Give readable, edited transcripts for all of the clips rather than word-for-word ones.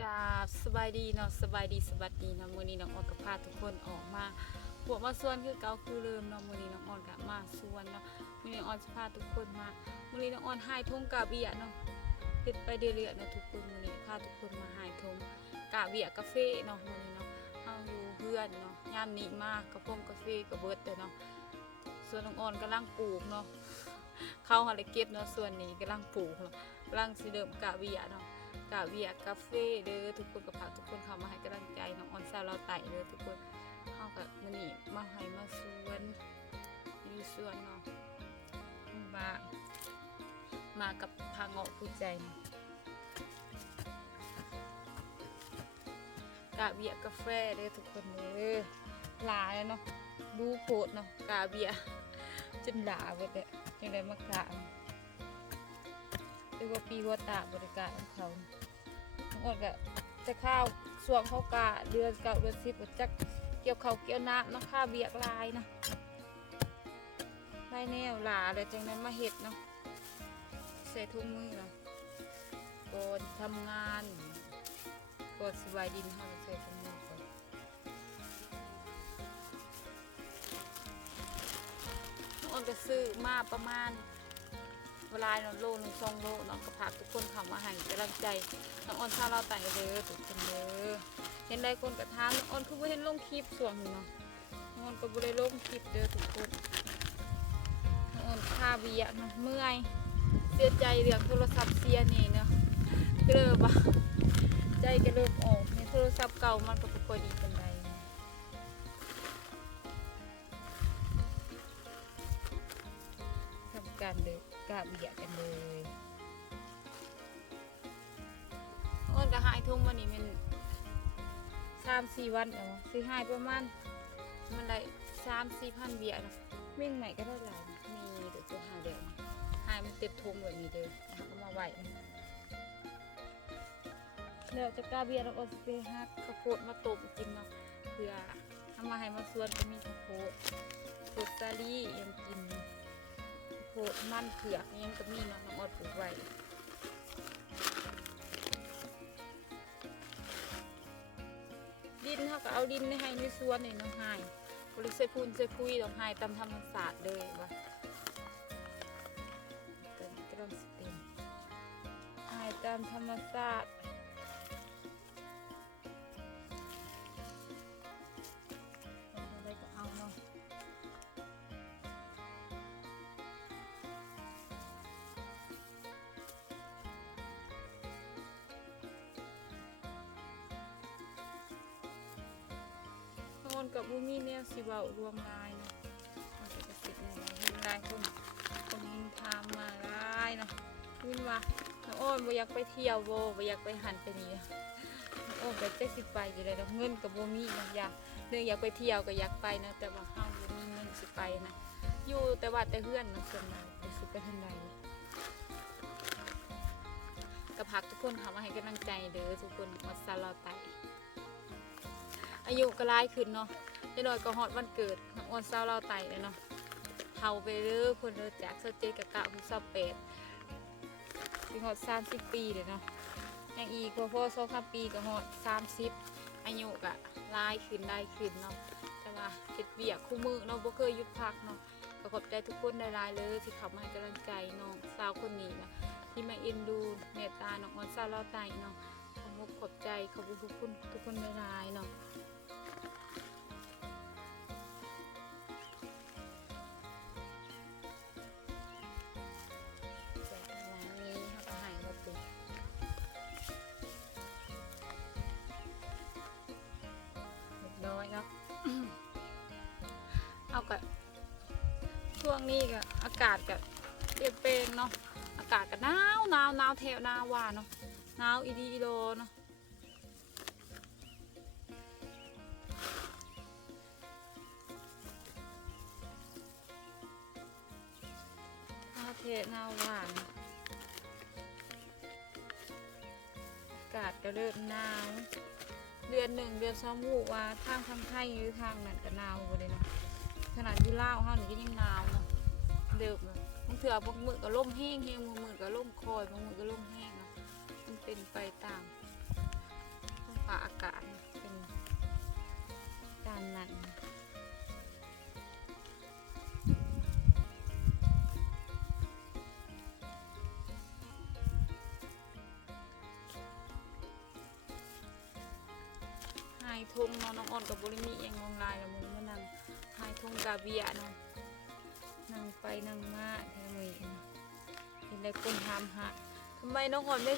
กาสบายดีเนาะสบายดีสวัสดีเนาะมื้อนี้น้องออนก็พาทุกคนออกมาพวกมาส่วนคือเก่าคือเดิมเนาะมื้อนี้น้องออนก็มาส่วนเนาะมื้อนี้น้องออนสิพาทุกคนมามื้อนี้น้องออนหายทงกาเบียเนาะเฮ็ดไปเรื่อยๆเนาะทุกคนมื้อนี้พาทุกคนมาหายทงกาเบียกาแฟเนาะมื้อนี้เนาะเฮาอยู่เพื่อนเนาะยามนี้มากกาแฟก็เบิดแต่เนาะส่วนน้องออนกำลังปลูกเนาะเข้าหาเลยเก็บเนาะส่วนนี้กำลังปลูกเนาะกำลังสิเริ่มกาเบียเนาะกาเบียกาแฟเด้อทุกคนกับพาทุกคนเข้ามาให้กำลังใจน้องออนสาวเราไต่เด้อทุกคนเข้ากับมื้อนี้มาให้มาสวนอยู่สวนเนาะมากับพาเงาะผู้ใจเนาะกาเบียกาแฟเด้อทุกคนเด้อหลายเนาะดูโพดเนาะกาเบียจนหลาเบิดเลยจังได๋มากะเรียกว่าปีหัวตาบริการของเขาทั้งหมดก็จะข้าวส่วงเขากะเดือนเก่าเดือน10ก็จักเกี่ยวเขาเกี่ยวน้ำเนาะข้าวเบียกลายนะลายแนวหลาเลยจังนั้นมาเห็ดเนาะใส่ทุ่งมือเนาะก่อนทำงานก่อนสบายดินเขาใส่ทุ่งมือก่อนน้องอ้นก็ซื้อมาประมาณเวลาเนาะโลนึง2 โลเนาะก็พาทุกคนเข้ามาให้กำลังใจน้องอ้นถ้าเราแต่งเด้อทุกคนเด้อเห็นได้คนกระทานน้องอ้นคือไม่เห็นลงคลิปส่วนเนาะน้องอ้นก็ไม่ได้ลงคลิปเด้อทุกคนน้องอ้นค่าเบียเนาะเมื่อยเสียใจเรื่องโทรศัพท์เสียนี่เนาะก็เลยว่าใจก็เริ่มออกในโทรศัพท์เก่ามันก็ไม่ค่อยดีปานใดทำการเด้อกะเบียกันเลยอ้นก็หายทุ่งวันนี้มัน3-4 วันเอาสิหายประมาณมันได้3-4 พันเบียนะเม่งใหม่ก็ได้หลายมีเดี๋ยวตัวหาเดี๋ยวหายมันเต็มทุ่งแบบนี้เลยเอามาไว้แล้วจะกะเบียเราก็ไปหักข้าวโพดมาต้มกินเนาะเพื่อทำมาให้มาส่วนก็มีข้าวโพดสาลี่ยังกินโพดมันเผือกยังก็มีเนาะน้องอดปลูกไว้ดินเขาก็เอาดินให้ในสวนนี่น้องหายบริษัทพูนใส่คุยน้องหายตามธรรมศาสตร์เลยว่ะเป็นกระดองสเต็มหายตามธรรมศาสตร์อะไรก็เอาเนาะนกับบูมี่เนี่ยสิเบารวมลายนะมันจะกระสิบเนี่ยเห็นลายคนยินทามมาลายนะวินว่าน้องอ้นบ่อยากไปเที่ยวบ่อยากไปหันไปนี่น้องอ้นก็จะสิไปอยู่เลยนะเงินกับบูมี่นะอยากไปเที่ยวก็อยากไปนะแต่ว่าห้ามบูมี่เงินสิไปนะอยู่แต่ว่าแต่เพื่อนนะส่วนมากไปสุดไปทางใดกระพักทุกคนค่ะมาให้กำลังใจเด้อทุกคนมาซาลาไตอายุก็ร้ายขึ้นเนาะจะหน่อยก็ฮอดวันเกิดน้องอ้วนเศร้าเราไต่เลยเนาะเท่าไปเรื่อยคนเดินจาก27กับ28ถึงฮอด30 ปีเลยเนาะยังอีกพอ2-3 ปีก็ฮอด30อายุก็ร้ายขึ้นได้ขึ้นเนาะแต่ว่าเฮ็ดเวียกคู่มือเนาะบ่เคยหยุดพักเนาะก็ขอบใจทุกคนหลายๆเลยที่เข้ามาให้กำลังใจน้องสาวคนนี้นะที่มาเอ็นดูเมตตาน้องอ้วนเศร้าเราไต่เนาะขอบใจขอบคุณทุกคนหลายๆเนาะน้อยเนาะ เอากะช่วงนี้ก็อากาศก็เปลี่ยนแปลงเนาะอากาศก็หนาวแถวหนาวว่าเนาะหนาวอีดีอีโดเนาะหนาวแถวหนาวว่าอากาศก็เริ่มหนาวเดือน1 เดือน2หูว่าทางไทยหรือทางนั้นก็หนาวบ่ได้เนาะขนาดที่ลาวเฮานี่ก็ยังหนาวเนาะเดิมเลยบางเถื่อบางมื้อก็ลมแห้งบางมื้อก็ลมคอยบางมื้อก็ลมแห้งเนาะ มันเป็นไปตามสภาพอากาศเป็นตามนั้นหายทงเนาะน้องอ่อนกับบริมีเองลงลายแล้วมึงมานั่งหายทงกาเบียเนาะนั่งไปนั่งมาแค่นี้เห็นได้คนทำฮะทำไมน้องอ่อนไม่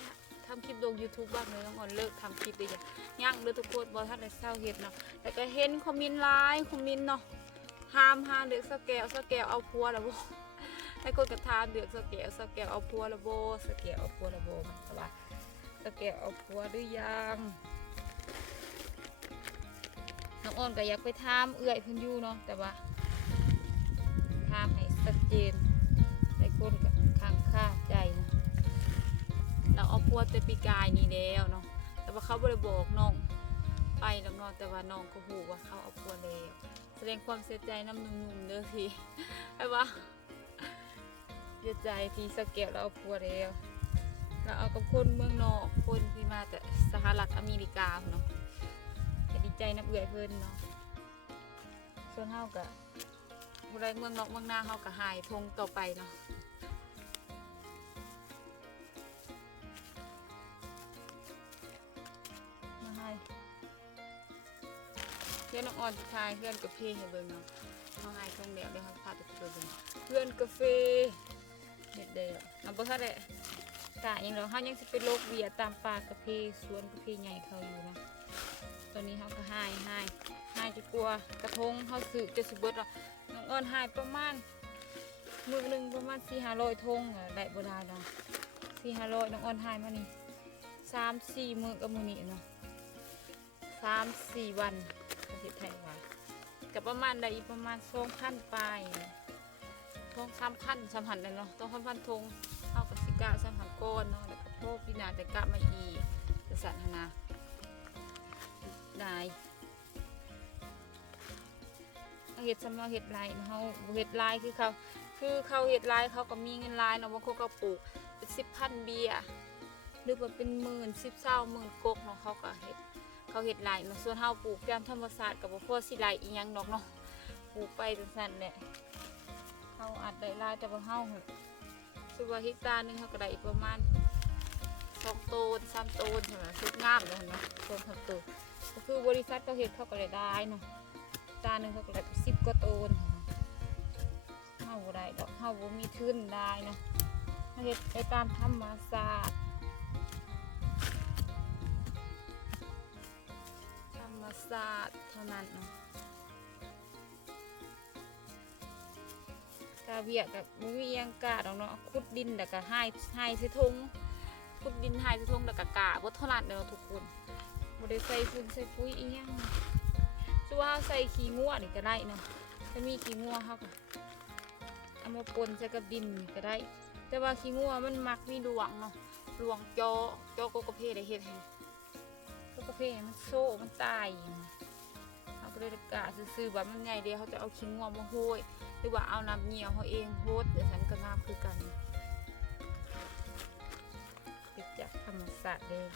ทำคลิปลง YouTube บ้างเลยน้องอ่อนเลิกทำคลิปเลยจ้ะย่างเลยทุกคนบอท่านได้เศร้าเห็ดเนาะแต่ก็เห็นคอมเมนต์ไลน์คอมเมนต์เนาะห้ามเดือกสแกลเอาพัวละโบให้คนกระทามเดือกสแกลเอาพัวละโบสแกลเอาพัวละโบแต่ว่าสแกลเอาพัวหรือยังน้องอ่อนก็อยากไปทามเอื่อยเพิ่นอยู่เนาะแต่ว่าทามให้ชัดเจนให้คนกับข้างค่าใจนะเราเอาพัวเตปีกายนี่แล้วเนาะแต่ว่าเขาบริบอกน้องไปแล้วเนาะแต่ว่าน้องก็หูว่าเขาเอาพัวแล้วแสดงความเสียใจน้ำนุ่มๆเด้อพี่ไอ้ว่าเสียใจที่สเกลเราเอาพัวแล้วเราเอากับคนเมืองนอกคนที่มาจากสหรัฐอเมริกาเนาะดีใจนับเอื่อยเพิ่นเนาะส่วนเฮากับบุรีเมืองนอกเมืองนาเฮากับหายทงต่อไปเนาะมาให้เพื่อนน้องอ่อนชายเพื่อนกาแฟให้เบิ่งเนาะเฮาหายทงเดียวเดี๋ยวเฮาพาทุกคนเบิ่งเพื่อนกาแฟเด็ดเดียวน้ำบ่ทันได้กะยังเราเฮายังสิเป็นโรคเบียตามป่ากาแฟสวนกาแฟใหญ่เขาอยู่นะตอนนี้เขาก็หายจะกลัวกระทงเขาสืบจะสิบเบิดหรอน้องอ่อนหายประมาณมือหนึ่งประมาณ400-500 ทงได้บ่ได้เนาะ400-500น้องอ่อนหายมานี่3-4 มื้อกับมื้อนี้เนาะ3-4 วันประเทศไทยว่ากับประมาณได้อีกประมาณ2,000 ปลายทง3,000 3,000เลยเนาะต้อง3,000 ทงเขากับสิกะ3,000 ก้อนเนาะแล้วก็พวกพี่นาแต่กะมาอีกจะสั่นนะได้เห็ดสำหรับเห็ดลายเขาเห็ดลายคือเขาเห็ดลายเขาก็มีเงินลายเนาะบางคนก็ปลูกเป็น10,000 เบี้ยหรือว่าเป็น10,000-20,000 กกเนาะเขาก็เห็ดลายเนาะส่วนเขาปลูกตามธรรมศาสตร์กับพวกสิลายอีหยังเนาะปลูกไปจนสั้นแหละเขาอาจได้ลายแต่ว่าเขาคือว่าเฮกตาร์นึงเขาก็ได้ประมาณ2 ต้น 3 ต้นใช่ไหมสุดงามเลยเนาะ2-3 ต้นก็คือบริษัทเขาเห็ดเขาก็เลยได้เนาะจานหนึ่งเขาก็ได้10 กว่าต้นเฮาบ่ได้ดอกเฮาบ่มีทุนได้เนาะเฮ็ดไปตามธรรมชาติเท่านั้นเนาะกาเวียกับบ่มียังกาดอกเนาะขุดดินแล้วก็หายใส่ถุงขุดดินหายใส่ถุงแล้วก็กะบ่เท่านั้นเด้อทุกคนบ่ได้ใส่ฝุ่นใส่ปุ๋ยอีหยังจะว่าใส่ขี้งัวนี่ก็ได้เนาะถ้ามีขี้งัวเขาก็เอามาปนใส่กับดินก็ได้แต่ว่าขี้งัวมันมักมีดวงเนาะดวงจอกกระเพาะได้เห็ดให้กกระเพาะมันโซ่มันตายเขาก็เลยกะซื้อแบบมันใหญ่เดียวเขาจะเอาขี้งัวมาโหยหรือว่าเอาน้ำเหนียวเขาเองโหดเดี๋ยวฉันก็งามคือกันติดจากธรรมศาสตร์เลย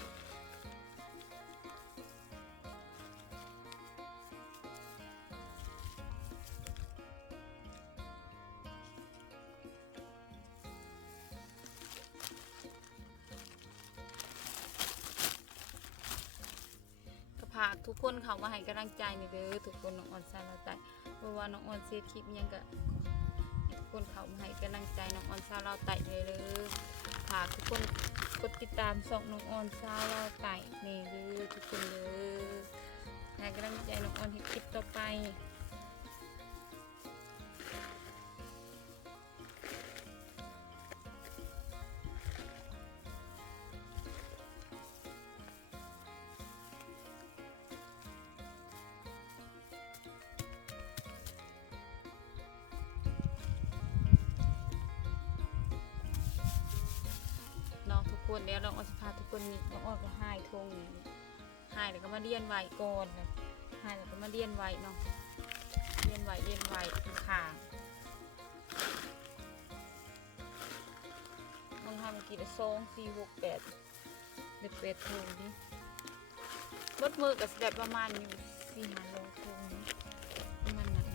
ฝากทุกคนเขามาให้กำลังใจนี่เด้อทุกคนน้องอ่อนซาลาวไต่เพราะว่าน้องอ่อนเซตคลิปยังก็ทุกคนเขามาให้กำลังใจน้องอ่อนซาลาวไต่เลยเด้อฝากทุกคนกดติดตามช่องน้องอ่อนซาลาวไต่นี่เด้อทุกคนเด้อให้กำลังใจน้องอ่อนให้คลิปต่อไปคนเดี๋ยวน้องอ่อนจะพาทุกคนนี่น้องอ่อนก็หายทงหายแล้วก็มาเลี้ยนไว้ก่อนหายแล้วก็มาเลี้ยนไว้เนาะเลี้ยนไว้ข้างมึงทำกี่2 4 6 8 เป็ดโถนี่บดมือกับสได้ประมาณอยู่4-5 โลโถนี่ประมาณนั้นนะ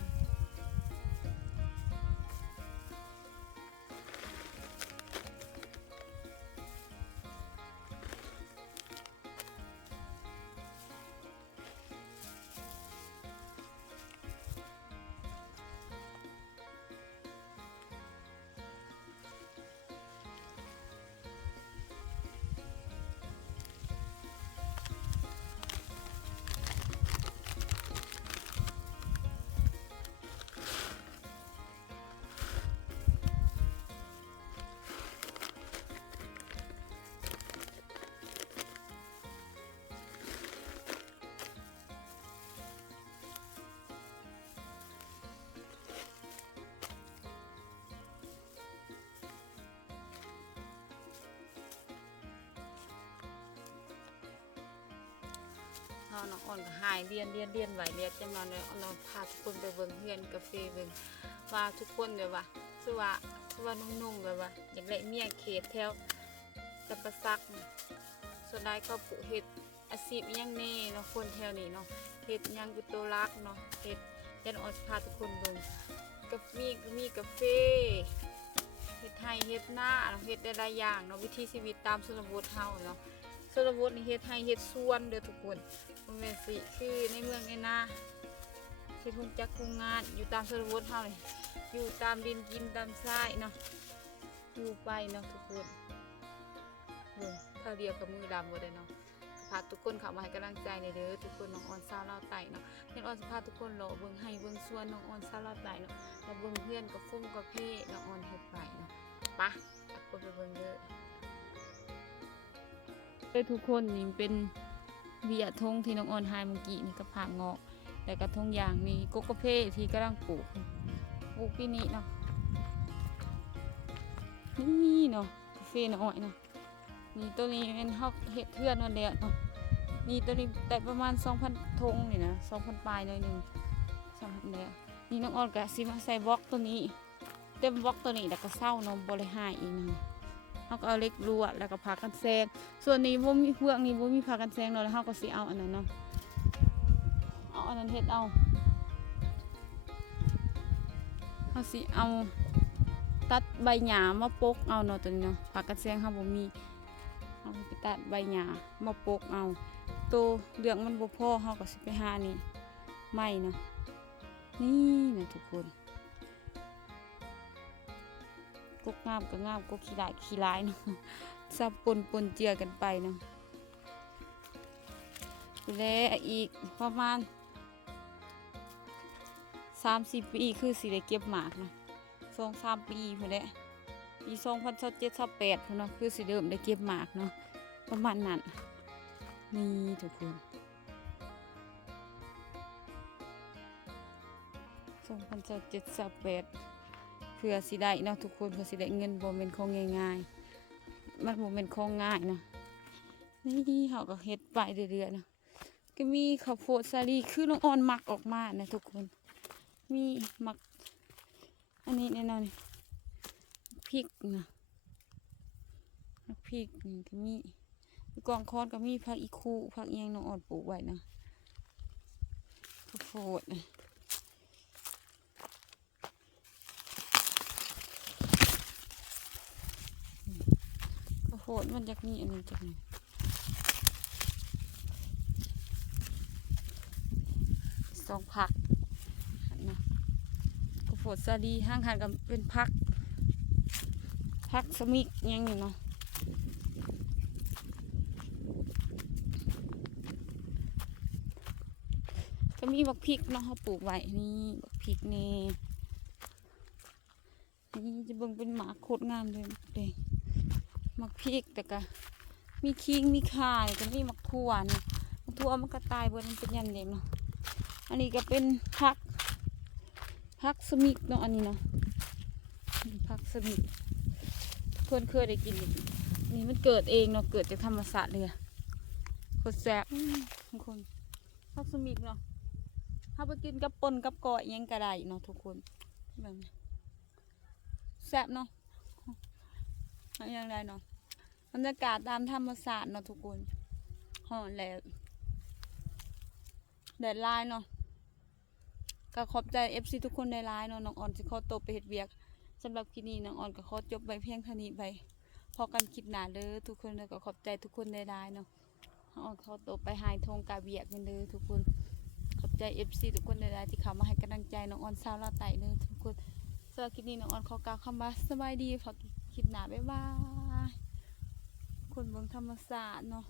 น้องอ่อนก็หายเรียนไหวเรียนจังนอนเลยนอนพาทุกคนไปเบิ่งเฮือนกาแฟเบิ่งว่าทุกคนแบบว่าคือว่านุ่มๆแบบว่าอยากได้เมียเขตแถวจะประซักส่วนใดก็ปลูกเห็ดอาชีพยังนี่เนาะคนแถวนี้เนาะเห็ดยังเป็นตัวรักเนาะเห็ดยันอ่อนพาทุกคนเบิ่งกาแฟมีกาแฟเห็ดไทยเห็ดหน้าเห็ดหลายๆอย่างเนาะวิถีชีวิตตามชนบทเฮาเนาะชนบทนี่เฮ็ดไห้เฮ็ดสวนเด้อทุกคนบ่แม่นสิคือในเมืองในนาเฮ็ดทุ่งจักรทุ่งงานอยู่ตามชนบทเฮานี่อยู่ตามดินกินตามทรายเนาะอยู่ไปเนาะทุกคนข้าวเดียวกับมือดำบ่ได้เนาะพาทุกคนเข้ามาให้กำลังใจในเด้อทุกคนน้องออนสาวลาวใต้เนาะเฮ็ดออนสิพาทุกคนเลาะเบิ่งให้เบิ่งสวนน้องออนสาวลาวใต้เนาะมาเบิ่งเพื่อนกับฟุ้มกับเพ่น้องออนเฮ็ดไปเนาะไปคนไปเบิ่งเด้อทุกคนนี่เป็นเวียทงที่น้องออนไฮเมื่อกี้นี่ก็ผ่างอกแต่กระทงยางนี่โกโกเพ่ที่กำลังปลูกปีนี้เนาะนี่เนาะกาแฟน้อยเนาะนี่ตัวนี้เป็นฮอกเห็ดเพื่อนวันเดียวเนาะนี่ตัวนี้แต่ประมาณ 2,000 ทงนี่นะ 2,000 ปลายหน่อยหนึ่ง2,000แล้วนี่น้องออนก็สิมาใส่บล็อกตัวนี้เต็มบล็อกตัวนี้แล้วก็เศร้านมบริหารอีกนะเขาก็เอาเล็กลวดแล้วก็พากันแซงส่วนนี้บ่มีเพือกนี้บ่มีพากันแซงเนาะแล้วเขาก็สิเอาอันนั้นเนาะเอาอันนั้นเฮ็ดเอาเขาสิเอาตัดใบหญ้ามาปกเอาเนาะตัวนี้เนาะพากันแซงเขาบ่มีเอาไปตัดใบหญ้ามาปกเอาตัวเหลืองมันบ่พอเขาก็สิไปหานี่ไม้เนาะนี่นะทุกคนกกงามก็งามกกขี้ร้ายเนาะซับปนเจือกันไปเนาะและอีกประมาณ 3-4 ปีคือสิได้เก็บหมากเนาะ2-3 ปีพุ่นแหละปี2027-28พุ่นเนาะคือสิเริ่มได้เก็บหมากเนาะประมาณนั้นนี่ทุกคน2027-28เพื่อสิได้เนาะทุกคนเพื่อสิได้เงินบ่แม่นของง่ายๆมันบ่แม่นของง่ายเนาะนี่เฮาก็เฮ็ดไปเรื่อยๆเนาะก็มีข้าวโพดสาลีคือน้องออนมักออกมานะทุกคนมีมักอันนี้แน่นอนพริกนะพริกนี่ก็มีกองคอนก็มีผักอีคูผักเอียงน้องออนปลูกไว้นะข้าวโพดข้าวโพดมันจะมีอันนี้จัง2 ผักนะข้าวโพดสาลีห้างหันกับเป็นผักสมิกยังอยู่เนาะก็มีบักพริกเนาะเขาปลูกไว้นี่บักพริกนี่จะเบิ่งเป็นหมากโคตรงามเลยเด็กบักพริกแต่ก็มีขิงมีข่าก็มีบักถั่วนี่บักถั่วมันก็ตายเบิดมันเป็นยันเด็กเนาะอันนี้ก็เป็นผักสมิกเนาะอันนี้เนาะผักสมิกเพื่อนเคยได้กินนี่มันเกิดเองเนาะเกิดจากธรรมชาติเลยโคตรแซ่บทุกคนผักสมิกเนาะถ้าไปกินกับปนกับกอยยังกระไดเนาะทุกคนแบบนี้แซ่บเนาะยังไงเนาะ บรรยากาศตามธรรมศาสตร์เนาะทุกคนฮ้อนแล้วแดดลายเนาะก็ขอบใจ FC ทุกคนในไลน์เนาะน้องออนสิขอตัวไปเฮ็ดเวียกสำหรับคลิปนี้น้องออนก็ขอจบไว้เพียงเท่านี้ไปพอกันคลิปหน้าเด้อทุกคนแล้วก็ขอบใจทุกคนในไลน์เนาะน้องออนขอตัวไปหายทงกาเวียกกันเด้อทุกคนขอบใจ FC ทุกคนในไลน์ที่เข้ามาให้กำลังใจน้องออนชาวลาวใต้เด้อทุกคนสำหรับคลิปนี้น้องออนขอกล่าวคำว่าสบายดีฝากคลิปหน้าบ๊ายบายคนเบิ่งธรรมศาสตร์เนาะ